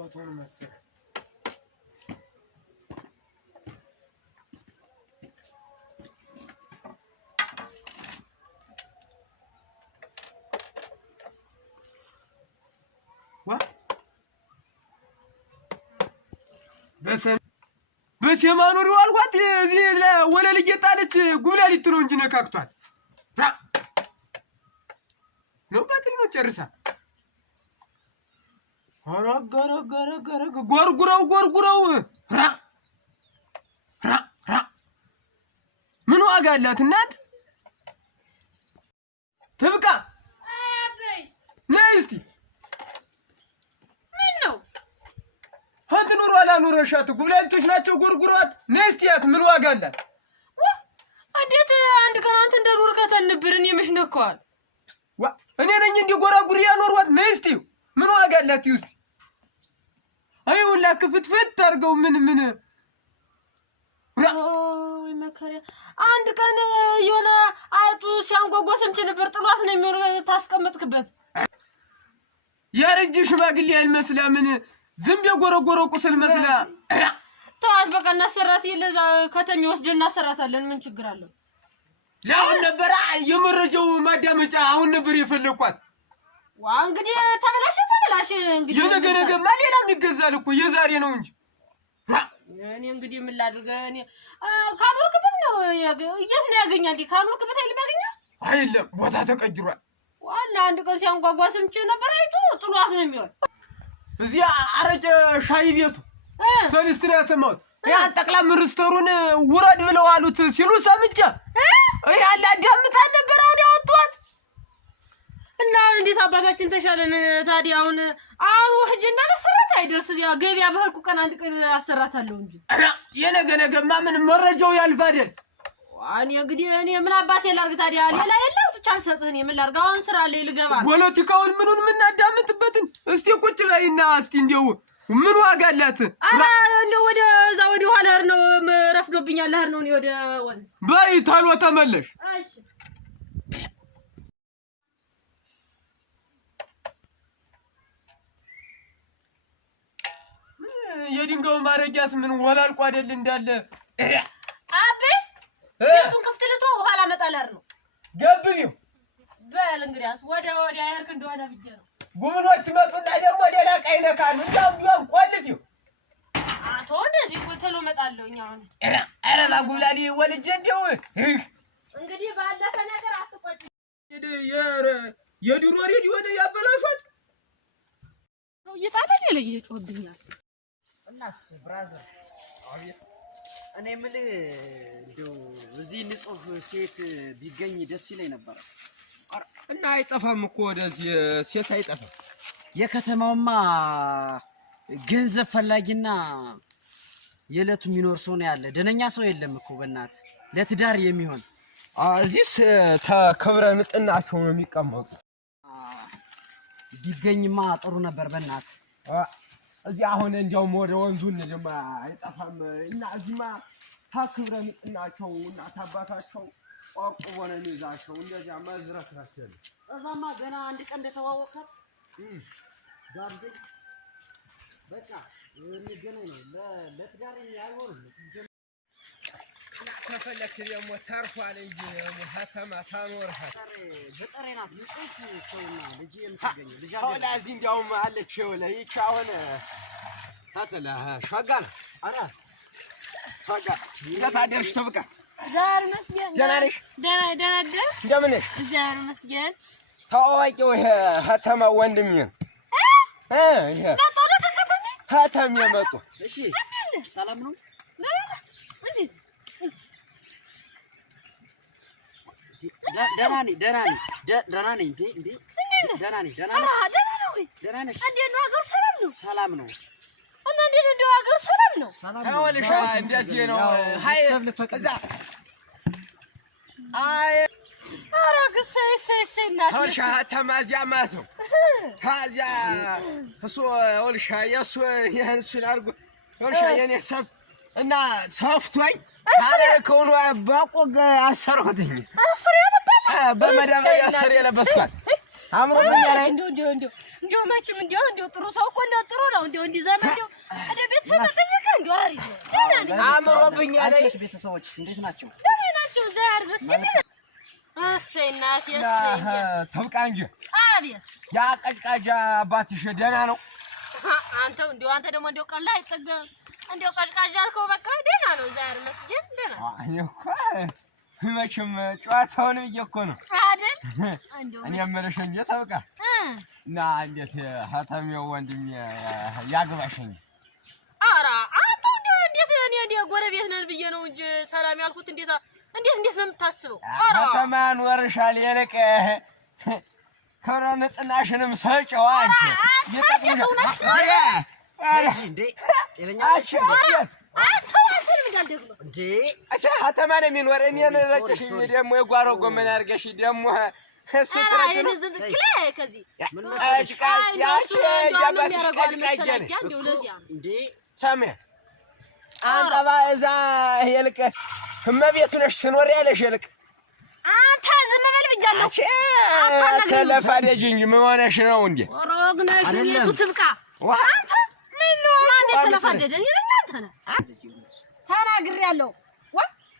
ጾታውን መሰለ በሰማኑር ዋልኳት እዚህ ወለል እየጣለች ጉላሊት ነው እንጂ ነካክቷል ነው ባትሪ ነው ጨርሳ አረጋረጋረጋረጋ ጎርጉረው ምን ዋጋ አላት እናት ትብቃ አያበይ ነይ እስቲ አንተ ኑሮ አላኑረሻት ጉላልቶች ናቸው ጎርጉሯት ነስቲያት ምን ዋጋ አላት አዴት አንድ ቀን አንተ እንደዱር ከተንብርን የምሽነካዋል እኔ ነኝ እንዲ ጎራጉሪ ያኖርዋት ነስቲው ምን ዋጋ አላት ይውስቲ አይውላ ክፍትፍት አርገው ምን ወይ መከሪያ አንድ ቀን የሆነ አይጡ ሲያንጓጓ ሰምቼ ነበር ጥሏት ነው የሚሆነው ታስቀምጥክበት ያረጅ ሽማግሌ ያልመስላ ምን ዝም የጎረጎረ ቁስል መስላ ታል በቃ እናሰራት ይለዛ ከተም ይወስደና እናሰራታለን ምን ችግር አለው ለአሁን ነበር የመረጃው ማዳመጫ አሁን ነበር የፈለኳት እንግዲህ ተበላሽ እንግዲህ የነገረገማ ሌላም ይገዛል እኮ የዛሬ ነው እንጂ እኔ እንግዲህ ምን ላድርግ እኔ ካኖርክበት ነው የት ነው ያገኛል እንዴ ካኖርክበት አይልም አይደለም ቦታ ተቀጅሯል ዋና አንድ ቀን ሲያንጓጓ ሰምቼ ነበር አይጡ ጥሏት ነው የሚሆን እዚያ አረቄ ሻይ ቤቱ ሰልስትራ ያሰማው ያ ጠቅላ ምርስተሩን ውረድ ብለው አሉት ሲሉ ሰምቼ ያለ አዳምጣ ነበር አሁን ያወጣት እና እንዴት አባታችን ተሻለን ታዲያ አሁን ወህጅና ለሰራት አይደርስ ያ ገቢያ በህልኩ ቀን አንድ ቀን አሰራታለሁ እንጂ የነገነገማ ምን መረጃው ያልፋደል እኔ እንግዲህ እኔ ምን አባቴ ላርግ ታዲያ ሌላ የለው ትቻል ሰጥህን ምን ላርግ አሁን ስራ ላይ ልገባ ፖለቲካውን ምኑን ምን አዳምጥበትን እስቲ ቁጭ በይና እስቲ እንደው ምን ዋጋ አላት አራ እንደው ወደ እዛ ወደ ኋላ ነው ረፍዶብኛል ለህር ነው ወደ ወንዝ በይ ታሎ ተመለሽ እሺ የድንጋው ማረጊያስ ምን ወላልቆ አይደል እንዳለ አቤ ቤቱን ክፍት ልቶ ኋላ መጣለር ነው ገብዩ በል እንግዲያስ ወደ ያርክ እንደሆነ ብዬ ነው ጉብኖች መጡና ደግሞ ሌላ ቀይነካሉ እንዳም ቢሆን ቆልፊው አቶ እንደዚህ ወተሎ መጣለውኛ አሁን አረ ላጉላሊ ወልጄ እንደው እንግዲህ ባለፈ ነገር አትቆጭ የድሮ ሬዲዮ ነው ያበላሽት ነው ይጣላል ይጮህብኛል እናስ ብራዘር አቤት እኔ የምልህ እንደው እዚህ ንጹህ ሴት ቢገኝ ደስ ይለኝ ነበር እና አይጠፋም እኮ ወደዚህ ሴት አይጠፋም የከተማውማ ገንዘብ ፈላጊና የለቱ የሚኖር ሰው ነው ያለ ደነኛ ሰው የለም እኮ በእናት ለትዳር የሚሆን እዚህስ ተከብረ ንጥናቸው ነው የሚቀመጡ ቢገኝማ ጥሩ ነበር በእናት እዚህ አሁን እንዲያውም ወደ ወንዙን ደግሞ አይጠፋም እና እዚህማ ተከብረ ንጥናቸው እና ታባታቸው ቆርቆቦነ ይዛቸው እንደዚያ መዝረክራቸው እዛማ ገና አንድ ቀን እንደተዋወቀ ጋብዘኝ በቃ እንገናኝ ነው ለትዳር ያልሆነ ተፈለክ ደግሞ ታርፏል እንጂ ከተማ ታኖርሃት በጠሬናት ንጹህ ሰውና ልጅ የምትገኝ ልጅ አለ እዚህ እንዲያውም አለች ላይ ይቻውን ታተላ ሸጋር አራ ሸጋ ለታደርሽ ተብቃ ዛር መስገን ደህና ነሽ ደህና እንደምን ነሽ ዛር መስገን ታዋቂው ከተማ ወንድሜ ይሄ ከተማ መጡ እሺ ሰላም ነው ደህና ነኝ እንዴ ደህና ነኝ እንዴት ነው አገር ሰላም ነው እና እንዴት ነው አገር ሰላም ነው አወልሻ እንደዚህ ነው ሃይ እዛ አይ አረግሰ ሰይሰይናት አወልሻ ተማዚያ ማቶ ታዚያ እሱ አወልሻ የሱ የንሱን አርጉ አወልሻ የኔ ሰፍ እና ሰፍቶኝ አለ ከሆነ ባቆ አሰረውትኝ አሰረ ያመጣል በመዳበሪያ አሰረ የለበስኳት አምሮብኛል። እንደው መቼም እንደው ጥሩ ሰው እኮ ነው ጥሩ ነው። እንደው እንዲህ ዘመን እንደው ወደ ቤተሰብ ተጠየቀ እንደው አሪፍ ነው። ደህና ነኝ። አምሮብኛል። ቤተሰቦችስ እንዴት ናቸው? ደህና ናቸው። ዛሬ መስጊድ እሰይ እናቴ እሰይ ተብቃ እንጂ አቤት ያ ቀጭቃጃ አባትሽ ደህና ነው? አንተ ደግሞ እንደው ቀላ አይጠገም እንደው ቀጭቃጃ አልከው በቃ ደህና ነው። ዛሬ መስጊድ ደህና እኔ እኮ መቼም ጨዋታውን ብዬሽ እኮ ነው አይደል? እኔ የምልሽ እንዴት ተብቃ እና እንዴት ሀተሜው ወንድሜ ያግባሽኝ? ኧረ አንተ እንዴት እኔ ጎረቤት ነን ብዬ ነው እንጂ ሰላም ያልኩት እንዴት ነው የምታስበው? ኧረ ከተማን ወርሻል የልቅ ከረንጥናሽንም ሰጪው አንቺ ከተማን የሚኖር እኔን ረጭሽኝ ደግሞ የጓሮ ጎመን አድርገሽ ደግሞ እሱ ሰሜ አንጠባ እዛ የልቅ እመቤቱ ነሽ ትኖር ያለሽ የልቅ አንተ ዝም በል ብያለሁ። ተለፋደጅ እንጂ ምን ሆነሽ ነው እንዴ? ሮግነሽ ቤቱ ትብቃ። አንተ ምን ነው ማን ተለፋደደ? እናንተ ነህ ተናግሬያለሁ።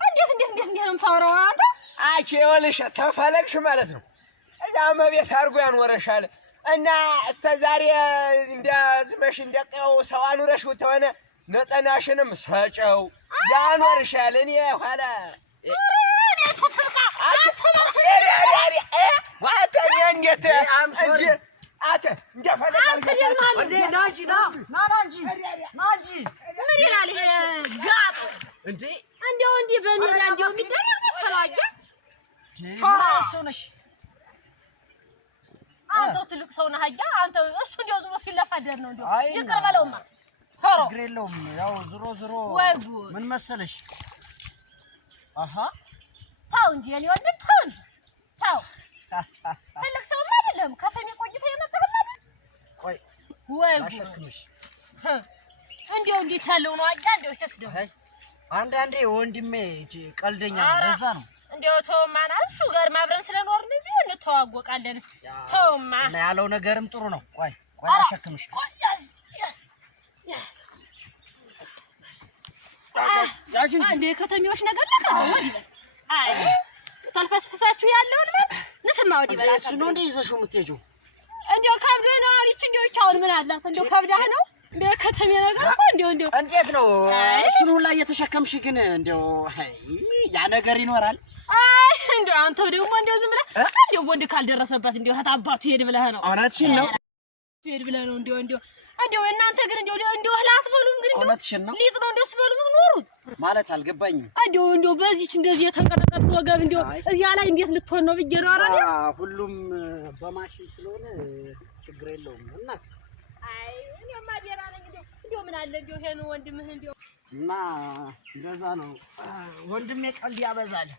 እንዴት ነው የምታወራው አንተ? አንቺ ይኸውልሽ ተፈለግሽ ማለት ነው። እዛ እመቤት አድርጎ ያኖረሻል እና እስከ ዛሬ እንደዝመሽ እንደቀው ሰው አኑረሽ ተሆነ ነጠናሽንም ሰጨው ያኖርሻል። እኔ ኋላ አንተ ትልቅ ሰው ነህ። አንተ እሱ እንደው ዝም ሲለፋደር ነው እንደው ይቅር በለውማ። ችግር የለውም። ያው ዝሮ ምን መሰለሽ ተው እንጂ የኔ ወንድም ተው እንጂ ተው። ትልቅ ሰው አይደለም ከተሜ ቆይተህ የመጣህ ማለት ቆይ ወይ አሸክምሽ እንደው እንዴት ያለው ነው አያ እንደው ተስደው አንዳንዴ ወንድሜ ቀልደኛ ነው። ለዛ ነው እንደው ተውማና እሱ ጋር ማብረን ስለኖርን እዚህ እንተዋወቃለን። ተውማ እና ያለው ነገርም ጥሩ ነው። ቆይ አሸክምሽ አንዴ ከተሜዎች ነገር ለቀው ወዲህ አይ ተልፈስፍሳችሁ ያለውን ማለት ንስማ ወዲህ በላ እሱ ነው እንደ ይዘሽው የምትሄጂው እንደው ከብዶ ነው አሪች እንደው ቻውን ምን አላት እንደው ከብዳህ ነው እንደው ከተሜ ነገር እኮ እንደው እንዴት ነው እሱን ሁላ እየተሸከምሽ ግን እንደው ያ ነገር ይኖራል። አይ እንደው አንተው ደግሞ እንደው ዝም ብለህ እንደው ወንድ ካልደረሰበት እንደው አባቱ ሄድ ብለህ ነው። እውነትሽን ነው ሄድ ብለህ ነው እንደው እናንተ ግን እንደው እህላት በሉም ግን እንደው ሊጥ ነው እንደው ስበሉ ኖሩት ማለት አልገባኝም። እንደው በዚህች እንደዚህ የተንቀጠቀጠ ወገብ እንደው እዚያ ላይ እንዴት ልትሆን ነው ብዬ ነው። አራዳ ሁሉም በማሽን ስለሆነ ችግር የለውም። እናስ አይ እኔማ ደህና ነኝ። እንደው ምን አለ እንደው ሄኑ ወንድምህ እንደው እና እንደዛ ነው ወንድሜ ቀልድ ያበዛል።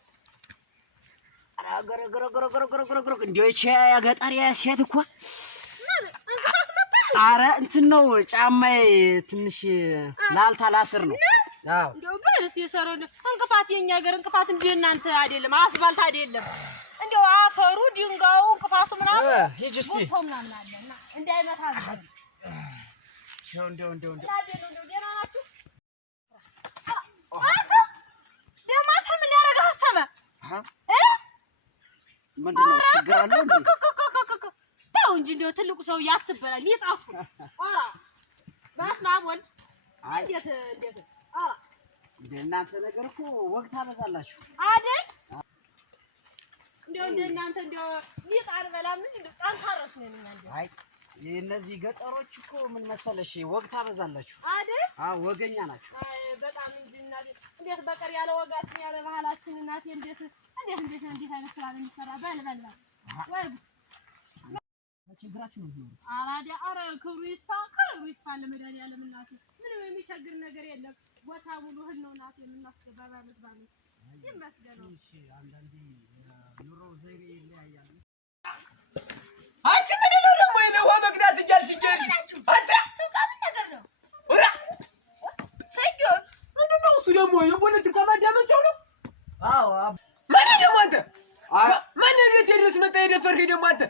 ገረገረገረገረገረገረ እንደው እቺ ያገጠሪያ ሴት እኮ አረ እንትን ነው ጫማዬ ትንሽ ላልታ ላስር ነው። አዎ እንደው በልስ የሰረው እንቅፋት የኛ ሀገር እንቅፋት እንደ እናንተ አይደለም፣ አስፋልት አይደለም። እንደው አፈሩ ድንጋዩ እንቅፋቱ ምናምን ሂጂ እስኪ ምናምን አለና እንዳይመታ ነው። እንደው ደህና ናችሁ? አንተ ደማታ ምን ያደርግ አሰበ ምንድን ነው ችግር አለው እንዴ? ተው እንጂ እንደው ትልቁ ሰው ያትበላ ሊጣፉ አራ ማስማም ወንድ እንዴት አራ እናንተ ነገር እኮ ወቅት አበዛላችሁ አይደል? እንደው እናንተ እንደው ሊጥ አልበላም እንዴ? ጠንካራሽ ነኝ እንዴ? አይ እነዚህ ገጠሮች እኮ ምን መሰለሽ ወቅት አበዛላችሁ አይደል? አዎ ወገኛ ናችሁ። አይ በጣም እንጂ እናቴ እንዴት በቀር ያለ ወጋችን ያለ ባህላችን እናቴ እንዴት አይነት ስራ ነው የሚሰራ በልበላ ወይ ችግራችሁ ነው። አራዳ አረ ክብሩ ይስፋ ለመድኃኒዓለም እናቴ ምንም የሚቸግር ነገር የለም። ቦታ ሙሉ እህል ነው እናቴ የምናስገባ ባለ ይመስገን። እሺ አንዳንዴ ኑሮ ዘይቤ ይለያያል። አንቺ ምን ነው ደግሞ የለዋ መግዳት እያልሽ ጌሽ አንተ ተቃም ነገር ነው ወራ ሰጆ ምንድን ነው እሱ ደግሞ የፖለቲካ ማዳመጫው ነው? አዎ ማን ደግሞ አንተ ማን ቤት ድረስ መጣ የደፈርክ ደግሞ አንተ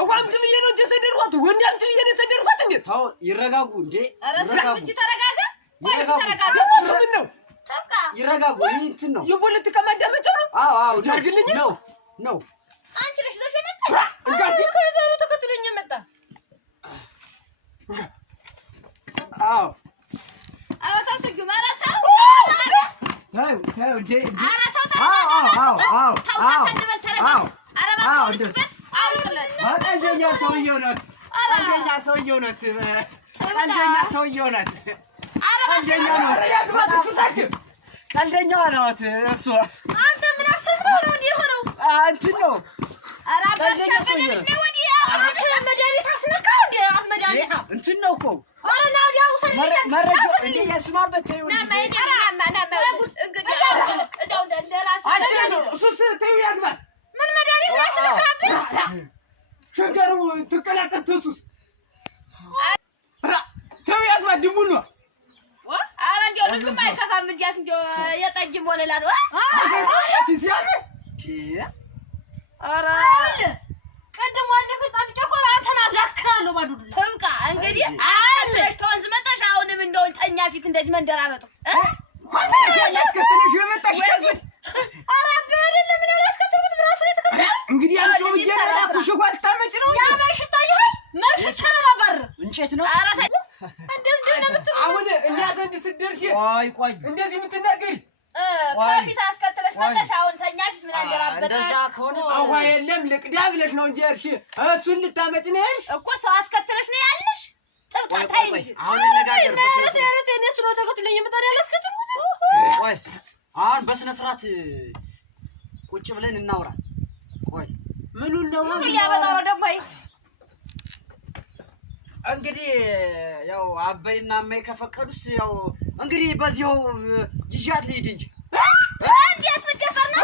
አቋምጭ ብዬ ነው ተሰደርኳት ወንድ አምጭ ብዬ ነው ተሰደርኳት እንዴ ታው ይረጋጉ እንዴ እስቲ ተረጋጋ ተረጋጋ ምን ነው ተብቃ ይረጋጉ እንትን ነው የፖለቲካ ማዳመጫው ነው አዎ ታርግልኝ ነው አንቺ ነሽ ዘሽ መጣ እንጋሲ ከዛሩ ተከትሎኝ መጣ አዎ አራታው ማራታው ታው እንዴ አራታው አዎ ተንበል ተረጋጋ አረባው ቀልደኛ ሰውዬው ናት ቀልደኛ ሰውዬው ናት ቀልደኛ ሰውዬው ናት ቀልደኛ ነው ቀልደኛዋ ናት እሷ አንተ ምን አሰብከው ነው እንዴ ሆነው እንትን ነው ቀልደኛ ሰውዬው ናት መድኃኒት አስነካው እንዴ መድኃኒት እንትን ነው እኮ አና ያው ሰልኝ መረጃ እንዴ ያስማበት ተይው እንጂ እንግዲህ እዛው እንደራስ እሱስ ተይው ያግባ ምን መድኃኒት ያስነካብኝ ሸገሩ ትቀላቀል ተሱስ ተይው ያግባ ድቡል ነው ኧረ እንደው ልጅም አይከፋም እንጂ እንደው የጠጅም ወለላ ነው ኧረ ቀድሞ አንደክ ጠብጬ እኮ አንተን አዛክራለሁ ባዱዱ ትብቃ እንግዲህ አትረሽ ተወንዝ መጣሽ አሁንም እንደው ተኛ ፊት እንደዚህ መንደራበጡ ያስከተለሽ የመጣሽ ከፊት ኧረ አይደለም ምን ያስከተልኩት ራሱ ላይ ተከተለ እንግዲህ አንቺ ወየራኩሽ ጓል ታመጭ ነው ያ ማሽታ ይሄ ማሽቻ ነው ማባር እንጨት ነው ኧረ እንደዚህ ነው የምትሉ አሁን እኛ ዘንድ ስትደርሺ ቆይ እንደዚህ የምትናገሪ ከፊት አስከተለሽ መጣሽ አሁን ተኛ ፊት ምን አንደራበጥ እንደዛ ከሆነ አዋ የለም ልቅዳ ብለሽ ነው እንጂ እርሺ እሱን ልታመጭ ነሽ እኮ ሰው አስከተለሽ ነው ያልሽ ጥብቃ ታይ እንጂ አሁን ነገር ማለት እኔ እሱ ነው ተከትለኝ የመጣ ያላስከተልኩት ቆይ አሁን በስነ ስርዓት ቁጭ ብለን እናውራ ቆይ ምኑን ነው ያበጣው ደግሞ እንግዲህ ያው አበይና አመይ ከፈቀዱስ ያው እንግዲህ በዚያው ይዣት ልሂድ እንጂ እንዴት ፍትፈር ነው